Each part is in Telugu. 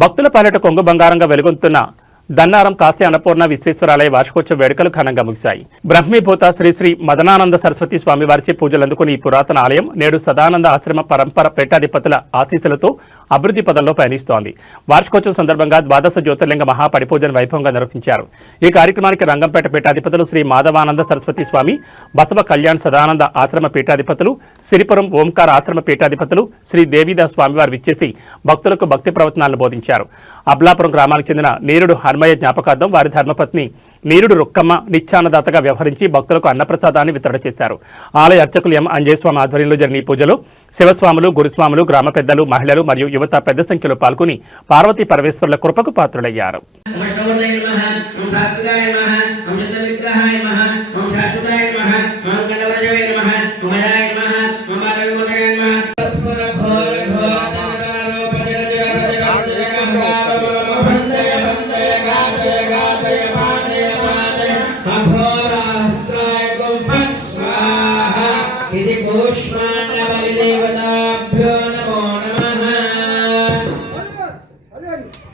భక్తుల పాలిట కొంగు బంగారంగా వెలుగొందుతున్న దన్నారం కాశీ అన్నపూర్ణ విశ్వేశ్వరాలయ వార్షికోత్సవ వేడుకలు ఘనంగా ముగిశాయి. బ్రహ్మీభూత శ్రీ శ్రీ మదనానంద సరస్వతి స్వామివారిచే పూజలు అందుకుని ఈ పురాతన ఆలయం నేడు సదానంద ఆశ్రమ పరంపర పీఠాధిపతుల ఆశీస్సులతో అభివృద్ధి పదంలో పయనిస్తోంది. వార్షికోత్సవం సందర్భంగా ద్వాదశ జ్యోతిర్లింగ మహాపడిపూజను వైభవంగా నిర్వహించారు. ఈ కార్యక్రమానికి రంగంపేట పీఠాధిపతులు శ్రీ మాధవానంద సరస్వతి స్వామి, బసవ కళ్యాణ్ సదానంద ఆశ్రమ పీఠాధిపతులు, సిరిపురం ఓంకార ఆశ్రమ పీఠాధిపతులు శ్రీ దేవిదాస్ స్వామివారు విచ్చేసి భక్తులకు భక్తి ప్రవచనాలను బోధించారు. అబ్లాపురం గ్రామానికి చెందిన నీరుడు హనుమయ్య జ్ఞాపకార్థం వారి ధర్మపత్ని నీరుడు రుక్కమ్మ నిత్యాన్నదాతగా వ్యవహరించి భక్తులకు అన్నప్రసాదాన్ని వితరణ చేశారు. ఆలయ అర్చకులు ఎం అంజయస్వామి ఆధ్వర్యంలో జరిగిన ఈ పూజలో శివస్వాములు, గురుస్వాములు, గ్రామ పెద్దలు, మహిళలు మరియు యువత పెద్ద సంఖ్యలో పాల్గొని పార్వతీ పరమేశ్వరుల కృపకు పాత్రులయ్యారు.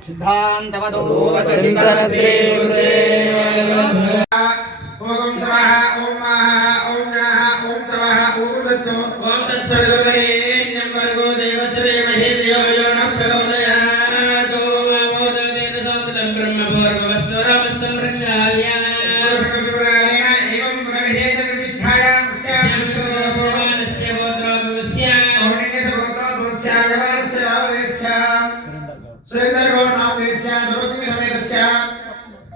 सिद्धांतवतो वचन श्री ओम स्वाहा ओम महा ओम नमः ओम तमः ओम दत्तो ओम तत्सवितुर्वरेण्यं भर्गो देवस्य धीमहि धियो यो न प्रचोदयात् ओम देवेन सौतं ब्रह्म भूर्भुवस्सुरमस्तं रक्षाया एवं ब्रह्मेण प्रतिष्ठायां स्यां शोभनस्य गोत्रोद्भवस्य और्णिकस्य गोत्रोद्भवस्य व्यवहारस्य आवदेस्य सुरेंद्र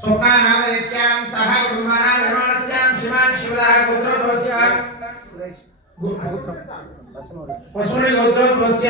स्वप्नानामदेश्यां सह कुटुंबानां निर्माणस्यां श्रीमान शिवदाह गोत्रोद्भवस्य वसुरी गोत्रोद्भवस्य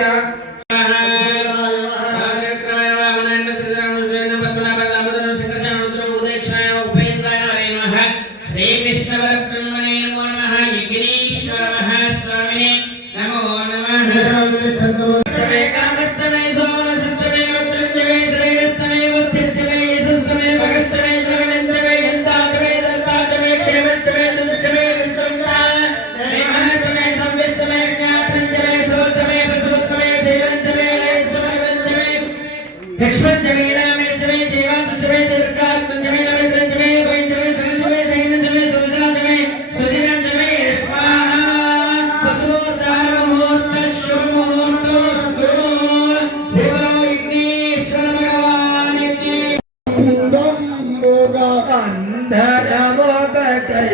अंधरवोकटै